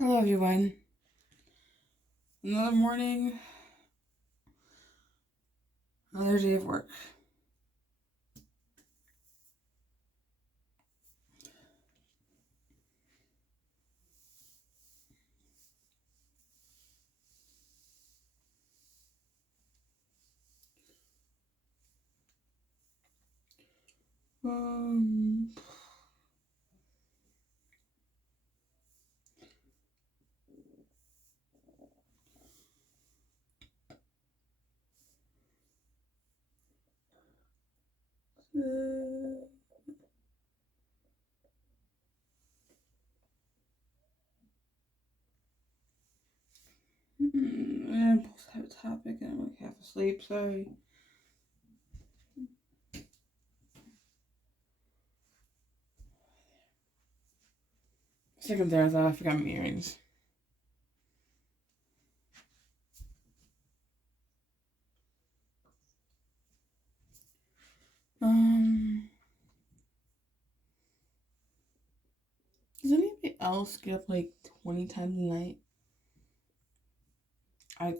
Hello, everyone. Another morning, another day of work. Um, uh, I'm supposed to have a topic and I'm like half asleep. Sorry. Second there, I thought I forgot my earrings. Um, does anybody else get up like 20 times a night?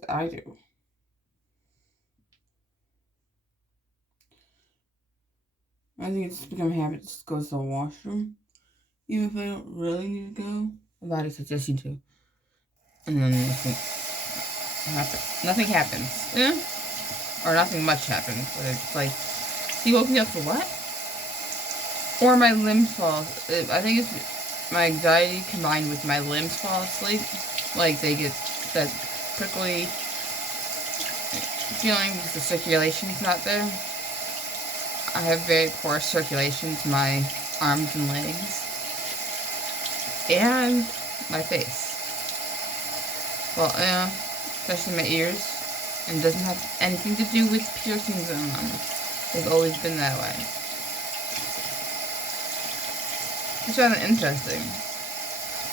I do. I think it's become a habit to just go to the washroom, even if I don't really need to go. My body suggests you to, and then nothing happens. Yeah, or nothing much happens. But it's like, he woke me up for what? Or my limbs fall. I think it's my anxiety combined with my limbs fall asleep. Like they get that prickly feeling because the circulation's not there. I have very poor circulation to my arms and legs. And my face. Well, especially my ears. And it doesn't have anything to do with piercings in them. They've always been that way. It's rather interesting.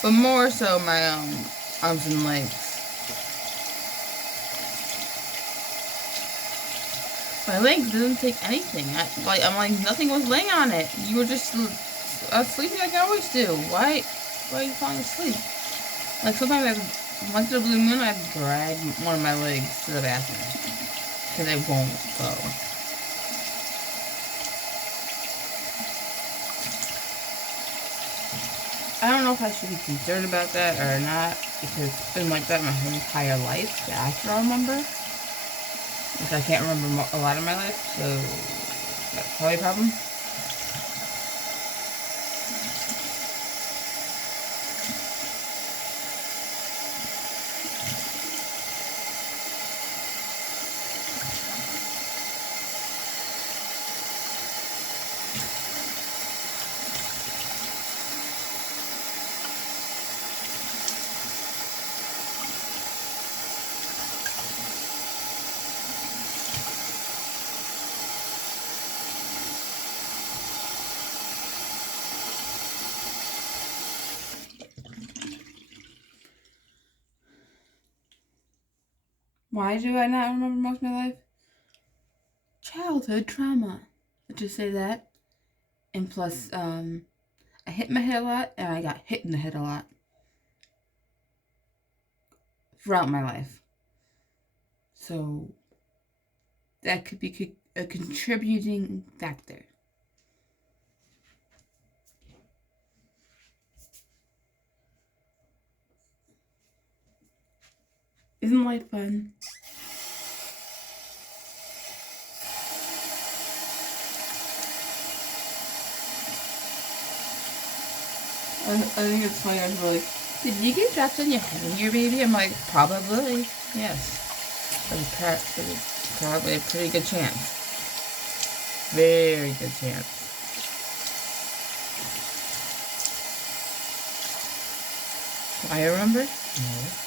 But more so my arms and legs. My legs didn't take anything. I'm like nothing was laying on it. You were just sleeping like I always do. Why are you falling asleep? Like sometimes once in a blue moon, I have to drag one of my legs to the bathroom because it won't go. I don't know if I should be concerned about that or not because it's been like that my whole entire life that I can remember. Which I can't remember a lot of my life, so that's probably a problem. Why do I not remember most of my life? Childhood trauma. Let's just say that. And plus, I hit my head a lot, and I got hit in the head a lot throughout my life. So that could be a contributing factor. Isn't life fun? I think it's funny. I was like, did you get dropped on your head when you were a baby? I'm like, probably. Yes. There's probably a pretty good chance. Very good chance. I remember? No.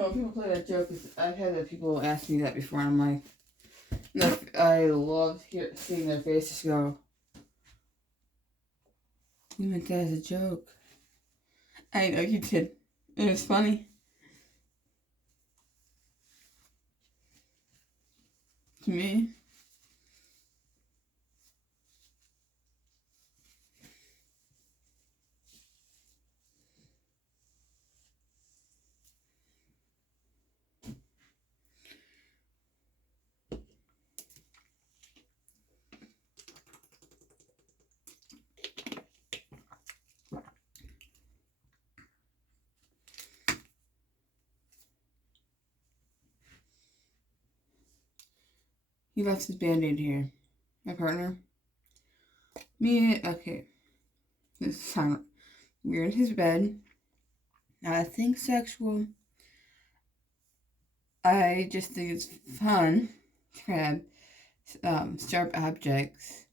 So when people play that joke, I've had that people ask me that before, and I'm like, no, I love seeing their faces go, you meant that as a joke. I know you did. It was funny. To me. He left his band-aid here. My partner. Okay. This sound we're in his bed. Nothing sexual. I just think it's fun to grab sharp objects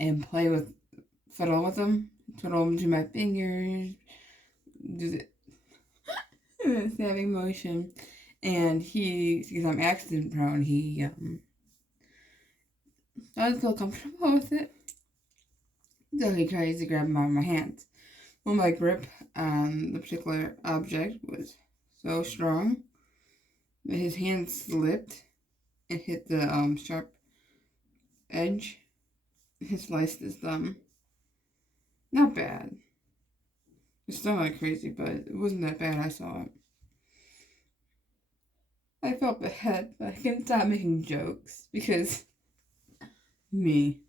and fiddle with them. Twiddle them to my fingers. Do the stabbing motion. And because I'm accident prone, he doesn't feel comfortable with it. So he tries to grab them out of my hands. Well, my grip on the particular object was so strong that his hand slipped and hit the sharp edge. It sliced his thumb. Not bad. It's still not crazy, but it wasn't that bad. I saw it. I felt bad, but I couldn't stop making jokes because me.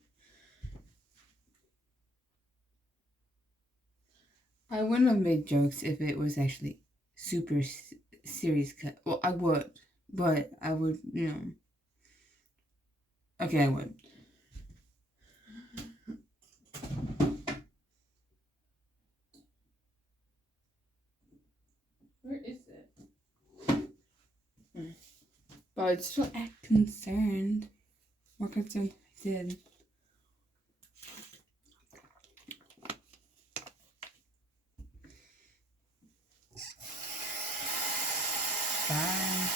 I wouldn't have made jokes if it was actually super serious cut. Well, I would, but I would, Okay, I would. Where is it? But I'd still act concerned. More concerned than I did. Bye.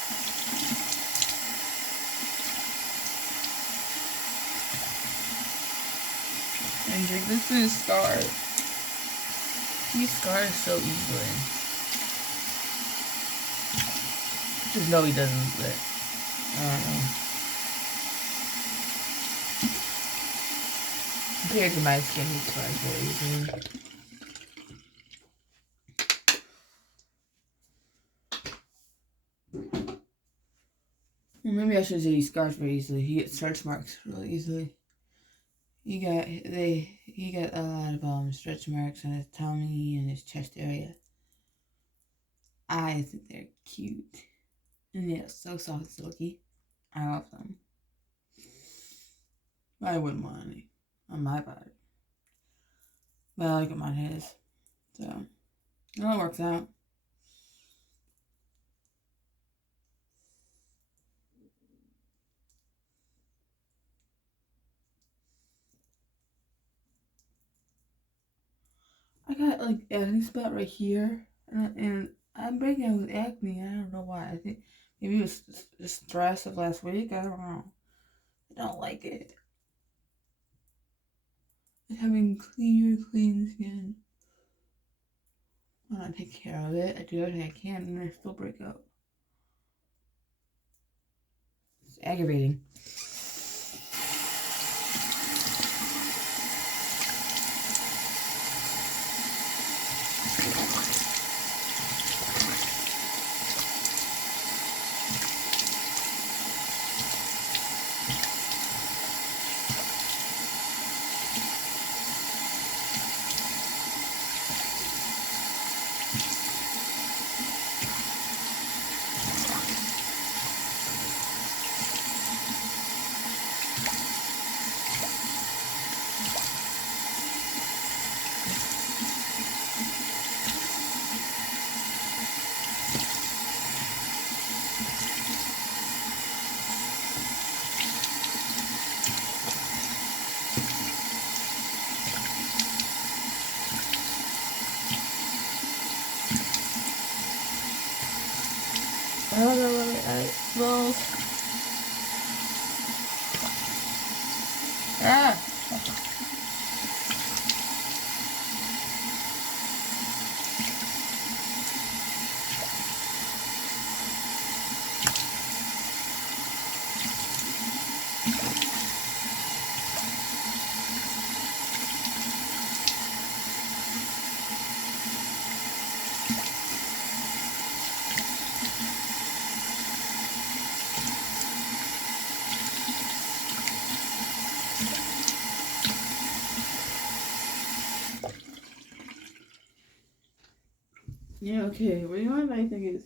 And drink this is scarred. He scars so easily. Just know he doesn't, but I don't know. Compared to my skin, he scars very easily. Well, maybe I should say he scars very easily. He gets stretch marks really easily. He got a lot of stretch marks on his tummy and his chest area. I think they're cute. And they're so soft and silky. I love them. I wouldn't want any on my body. But I like them on his. So, it all works out. I got like acne spot right here. And I'm breaking out with acne. I don't know why. I think maybe it was the stress of last week. I don't know. I don't like it. Having clean skin. I want to take care of it. I do everything I can, and I still break out. It's aggravating. Well, ah. Yeah, okay. What do you know what I think is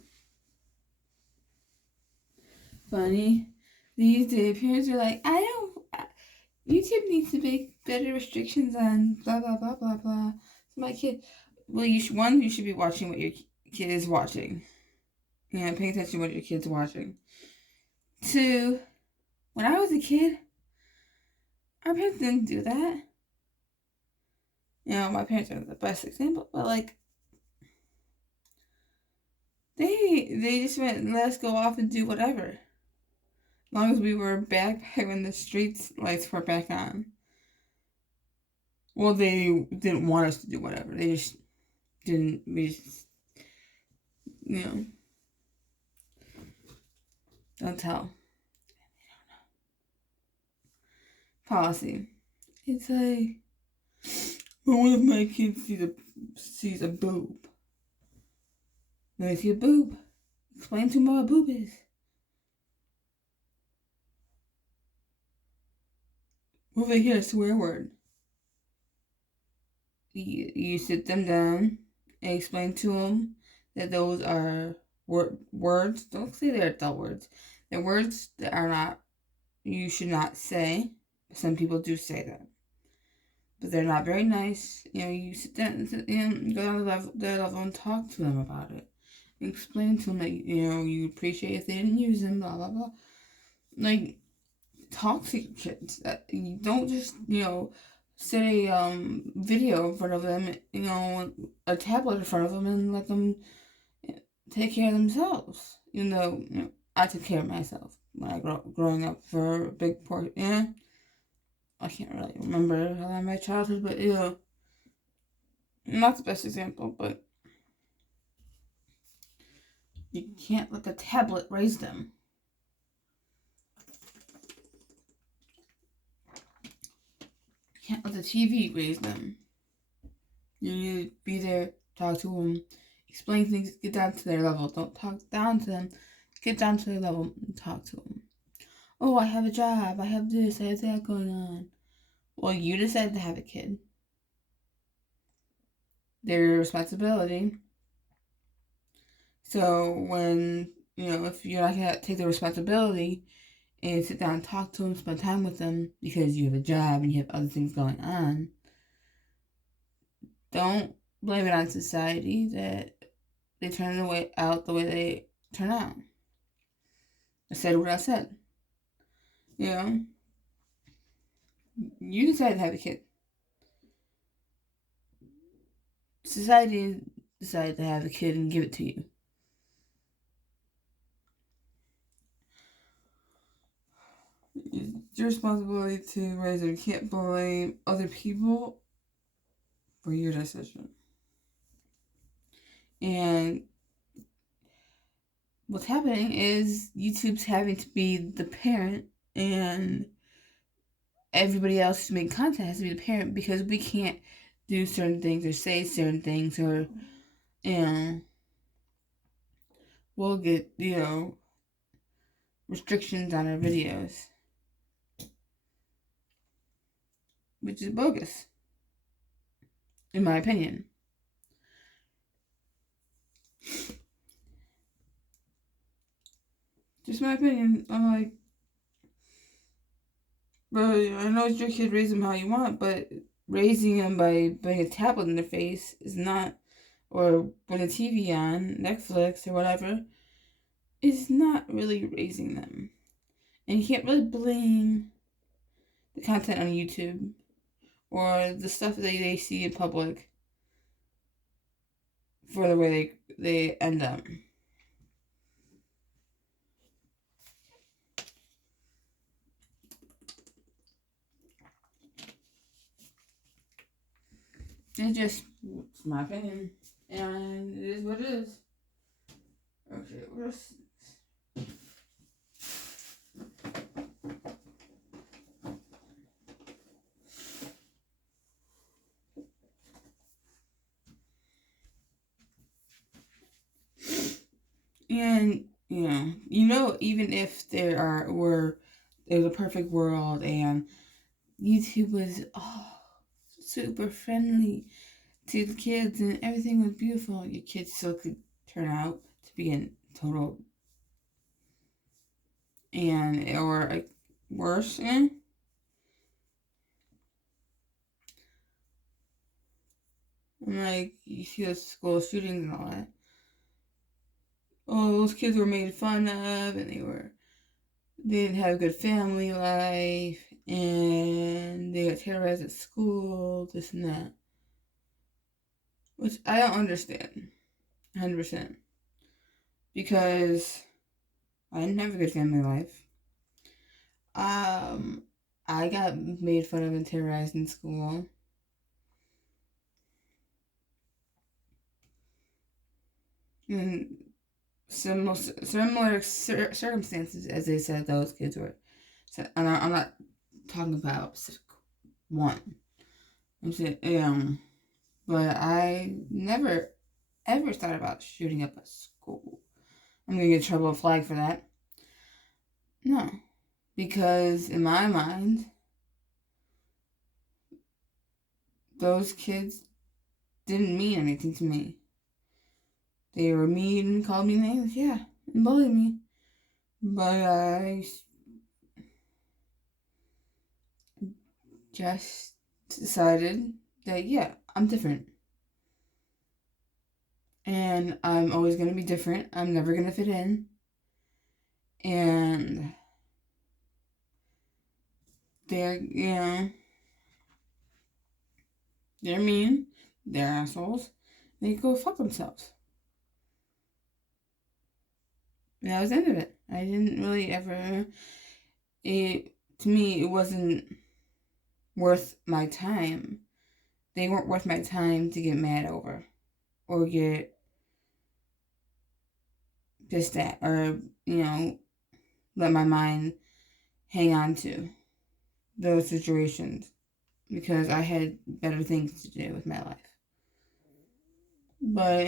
funny? These days, parents are like, YouTube needs to make better restrictions on blah blah blah blah blah. So my kid, well, you should be watching what your kid is watching. You know, paying attention to what your kid's watching. Two, when I was a kid, our parents didn't do that. You know, my parents are the best example, but like, they just went, let us go off and do whatever. As long as we were back when the street lights were back on. Well, they didn't want us to do whatever. They just didn't. We just, you know, don't tell. Policy. It's like, well, what if my kid sees a boob? When they see a boob, explain to them what a boob is. Well, they hear a swear word. You sit them down and explain to them that those are words. Don't say they're adult words. They're words that are not, you should not say. Some people do say that, but they're not very nice. You know, you sit down and go down to their level and talk to them about it. Explain to them that, you know, you appreciate if they didn't use them, blah blah blah. Like, talk to your kids. You don't just, you know, set a video in front of them, you know, a tablet in front of them, and let them take care of themselves. Even though, you know, I took care of myself when I growing up for a big part. Yeah, I can't really remember a lot of my childhood, but you know, not the best example, but you can't let the tablet raise them. You can't let the TV raise them. You need to be there, talk to them, explain things, get down to their level. Don't talk down to them. Get down to their level and talk to them. Oh, I have a job. I have this. I have that going on. Well, you decided to have a kid. They're your responsibility. So when, you know, if you're not going to take the responsibility and sit down and talk to them, spend time with them because you have a job and you have other things going on, don't blame it on society that they turn out the way they turn out. I said what I said. You know, you decided to have a kid. Society decided to have a kid and give it to you. It's your responsibility to raise them. You can't blame other people for your decision. And what's happening is YouTube's having to be the parent, and everybody else who's making content has to be the parent because we can't do certain things or say certain things, or, you know, we'll get, you know, restrictions on our videos, which is bogus, in my opinion. Just my opinion. I'm like, bro, I know it's your kid, raise them how you want, but raising them by putting a tablet in their face is not, or putting a TV on, Netflix or whatever, is not really raising them. And you can't really blame the content on YouTube or the stuff that they see in public for the way they end up. It's my opinion. And it is what it is. Okay, where's. And, even if there's a perfect world and YouTube was super friendly to the kids and everything was beautiful, your kids still could turn out to be in total or like worse. And like you see the school shootings and all that. Oh, those kids were made fun of, and they didn't have a good family life, and they got terrorized at school, this and that. Which I don't understand, 100%. Because I didn't have a good family life. I got made fun of and terrorized in school. And similar circumstances as they said those kids were. So, and I'm not talking about one. I'm saying, but I never ever thought about shooting up a school. I'm gonna get in trouble with flag for that. No, because in my mind, those kids didn't mean anything to me. They were mean, called me names, yeah, and bullied me. But I just decided that, yeah, I'm different. And I'm always going to be different. I'm never going to fit in. And they're, they're mean. They're assholes. They go fuck themselves. And that was the end of it. I didn't really ever. To me, it wasn't worth my time. They weren't worth my time to get mad over or get pissed at or, let my mind hang on to those situations because I had better things to do with my life. But,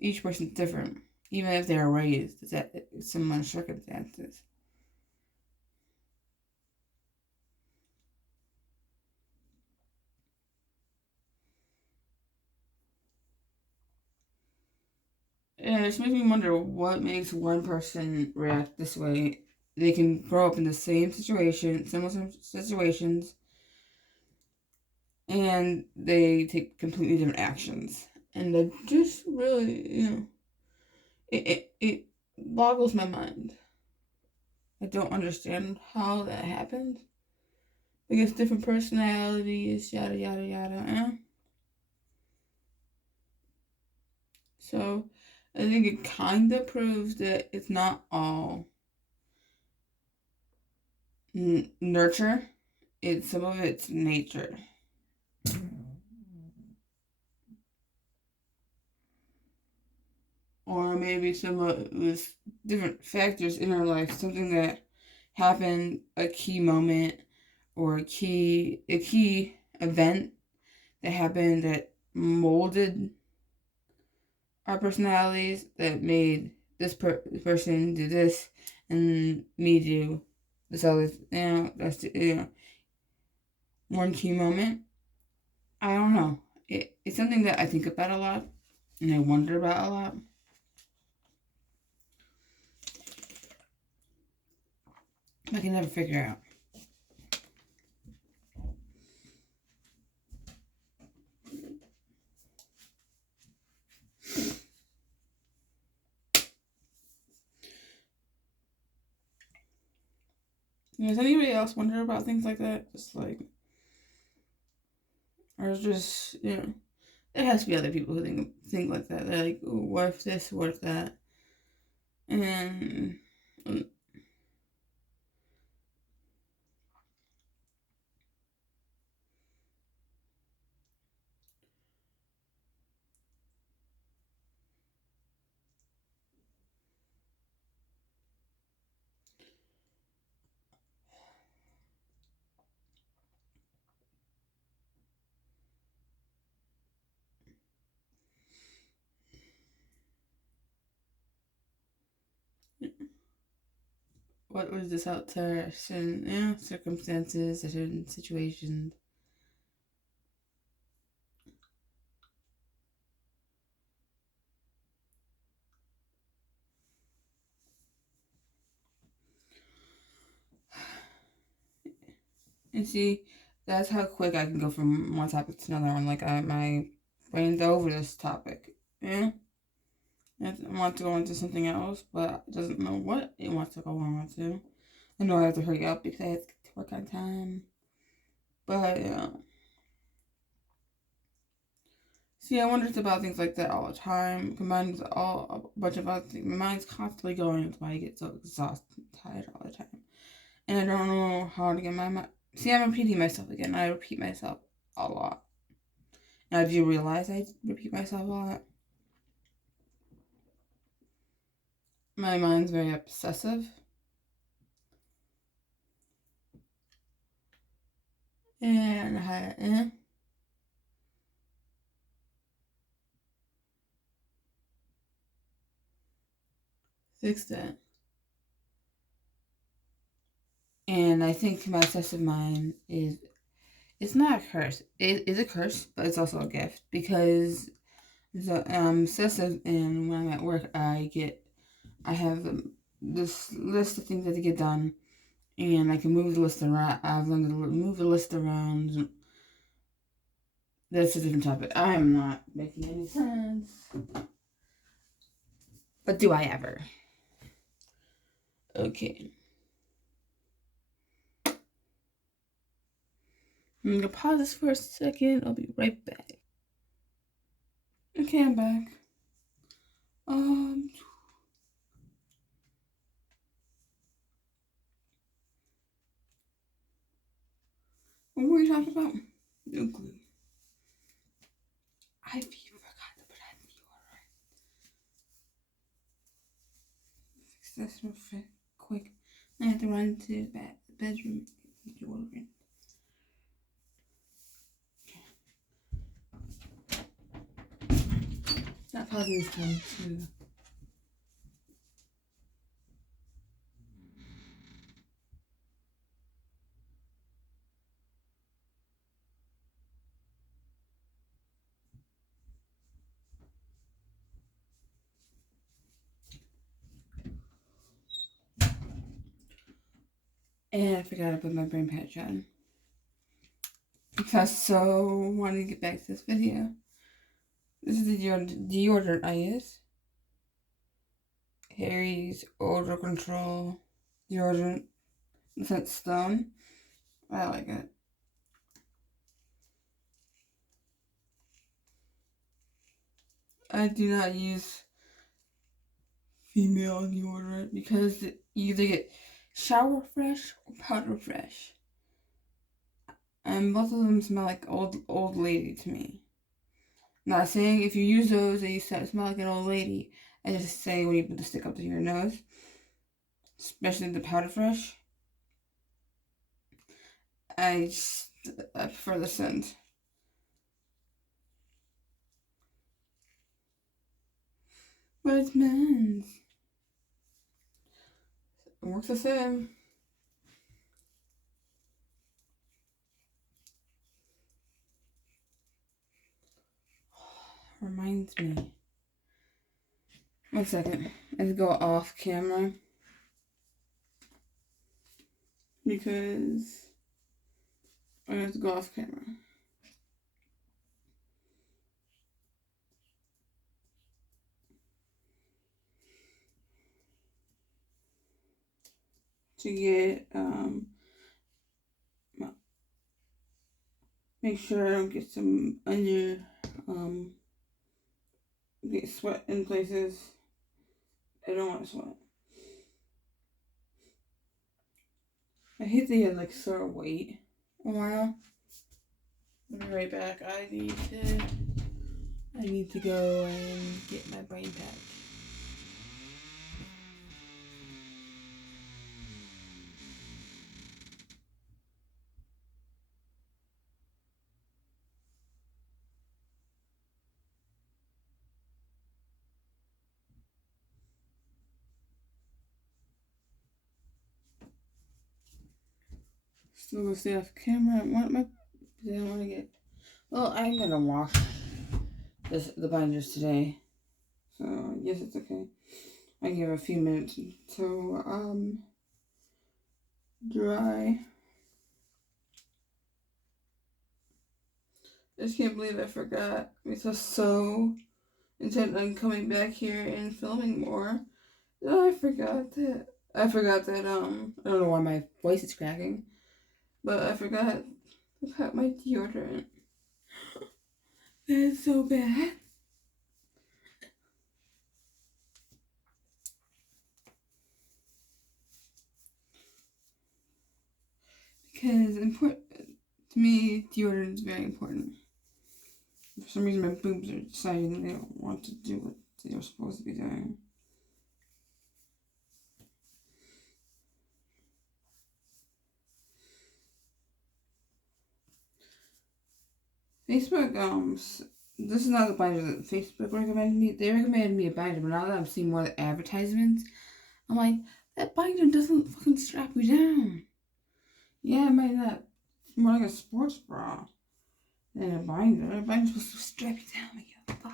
each person's different, even if they're raised at similar circumstances. Yeah, it just makes me wonder what makes one person react this way. They can grow up in the same situation, similar situations, and they take completely different actions. And that just really, it boggles my mind. I don't understand how that happened. I guess different personalities, yada yada yada. So I think it kind of proves that it's not all nurture. Some of it's nature. Or maybe some of it was different factors in our life, something that happened, a key moment or a key event that happened that molded our personalities, that made this person do this and me do this other. That's one key moment. I don't know. It's something that I think about a lot and I wonder about a lot. I can never figure out. Does anybody else wonder about things like that? Just like, or just there has to be other people who think like that. They're like, ooh, what if this? What if that? And what was this out to certain circumstances, certain situations. And see, that's how quick I can go from one topic to another one. Like my brain's over this topic. Yeah. It wants to go into something else, but it doesn't know what it wants to go on to. I know I have to hurry up because I have to get to work on time. But yeah. See, I wonder about things like that all the time, combined with a bunch of other things. My mind's constantly going. That's why I get so exhausted and tired all the time. And I don't know how to get my mind. See, I'm repeating myself again. I repeat myself a lot. Now, do you realize I repeat myself a lot? My mind's very obsessive. And I fix that. And I think my obsessive mind is, it's not a curse. It is a curse, but it's also a gift because I'm obsessive, and when I'm at work, I have this list of things that to get done, and I can move the list around. I've learned to move the list around. That's a different topic. I am not making any sense. But do I ever? Okay. I'm gonna pause this for a second. I'll be right back. Okay, I'm back. What were we talking about? No clue. I forgot to put on deodorant. Fix this real quick. I have to run to the bedroom and get deodorant. Not pausing this time too. And I forgot to put my brain patch on. Because so wanted to get back to this video. This is the deodorant I use. Harry's Odor Control deodorant. Scent Stone. I like it. I do not use female deodorant because you either get shower fresh or powder fresh. And both of them smell like old lady to me. Not saying if you use those that you smell like an old lady. I just say when you put the stick up to your nose, especially the powder fresh. I prefer the scent. But it's men's. It works the same. Reminds me. 1 second. Let's go off camera. Because I have to go off camera. To get, make sure I don't get some get sweat in places I don't want to sweat. I hate that you had like sore weight a while. I'll be right back. I need to go and get my brain patch. We're gonna stay off camera. What my? I don't want to get. Well, I'm gonna wash the binders today, so yes, it's okay. I give a few minutes to dry. I just can't believe I forgot. I was so intent on coming back here and filming more. Oh, I forgot that. I don't know why my voice is cracking, but I forgot about my deodorant. That's so bad. Because important to me, deodorant is very important. For some reason, my boobs are deciding they don't want to do what they're supposed to be doing. Facebook, this is not the binder that Facebook recommended me. They recommended me a binder, but now that I'm seeing more of the advertisements, I'm like, that binder doesn't fucking strap you down. Yeah, it might not. It's more like a sports bra than a binder. A binder's supposed to strap you down, make you fat.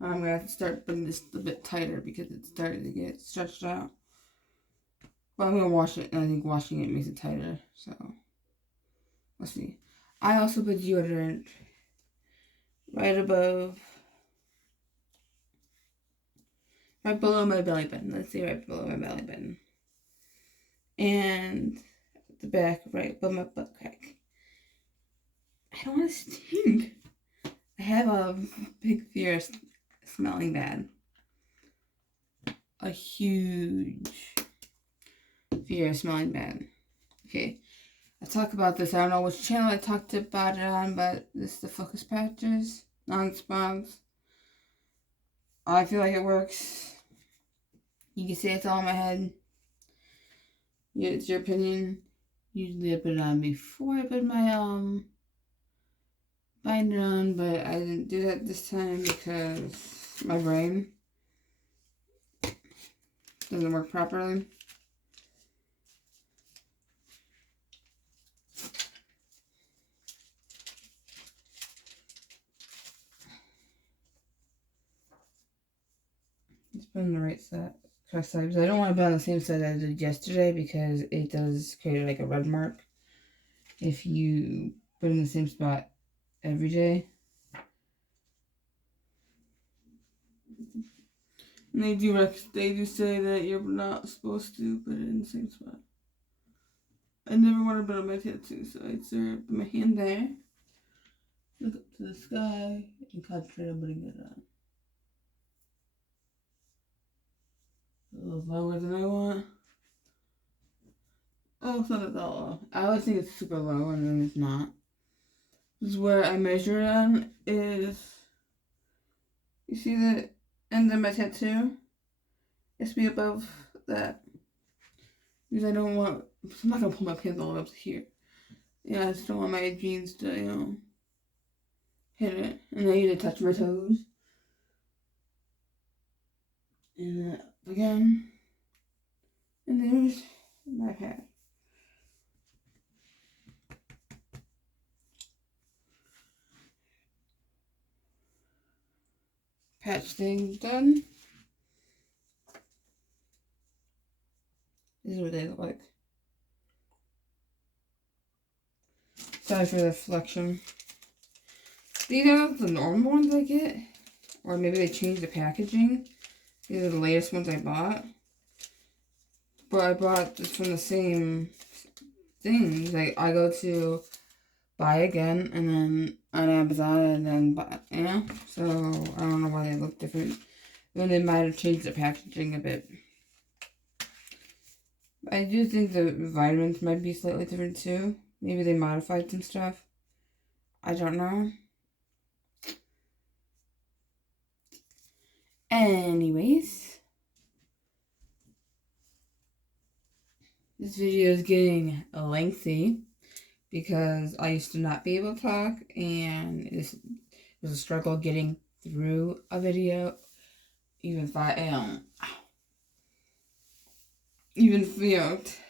I'm gonna have to start putting this a bit tighter because it's starting to get stretched out. But I'm gonna wash it, and I think washing it makes it tighter. So let's see. I also put deodorant right above, right below my belly button. Let's see, right below my belly button, and the back right above my butt crack. I don't want to stink. I have a big fear of smelling bad. A huge fear of smelling bad. Okay, I talk about this. I don't know which channel I talked about it on, but this is the Focus Patches non-spons. I feel like it works. You can say it's all in my head. Yeah, it's your opinion. Usually I put it on before I put my binder on, but I didn't do that this time because my brain doesn't work properly. Just put on the right side. Correct side. Because I don't want to put on the same side I did yesterday because it does create like a red mark if you put in the same spot every day. And they do say that you're not supposed to put it in the same spot. I never want to put on my tattoo, so I'd put my hand there, look up to the sky, and concentrate on putting it on. A little lower than I want. Oh, it's not at all low. I always think it's super low, and then it's not. This is where I measure it on is, you see the end of my tattoo? It's be above that. Because I don't want, I'm not going to pull my pants all the way up to here. Yeah, I just don't want my jeans to, hit it. And I need to touch my toes. And again. And there's my hat. Patch thing done. This is what they look like. Sorry for the reflection. These are not the normal ones I get. Or maybe they changed the packaging. These are the latest ones I bought. But I bought this from the same thing. Like, I go to buy again and then on Amazon and then buy, So, I don't know why they look different. Then they might have changed the packaging a bit. I do think the vitamins might be slightly different too. Maybe they modified some stuff. I don't know. Anyways. This video is getting lengthy because I used to not be able to talk and it was a struggle getting through a video. Even if I am. even,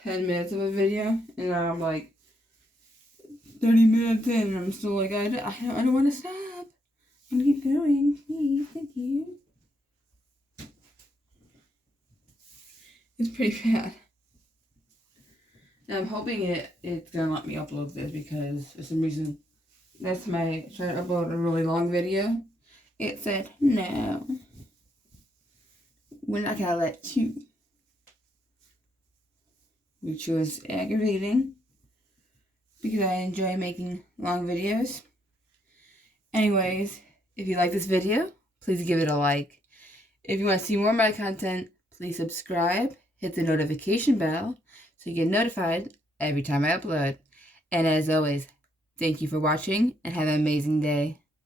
10 minutes of a video, and now I'm like 30 minutes in, and I'm still like, I don't want to stop. I'm going to keep going, please, thank you. It's pretty bad. Now I'm hoping it's going to let me upload this, because for some reason, that's my, try to upload a really long video. It said, no, we're not going to let you. Which was aggravating, because I enjoy making long videos. Anyways, if you like this video, please give it a like. If you want to see more of my content, please subscribe, hit the notification bell, so you get notified every time I upload. And as always, thank you for watching, and have an amazing day.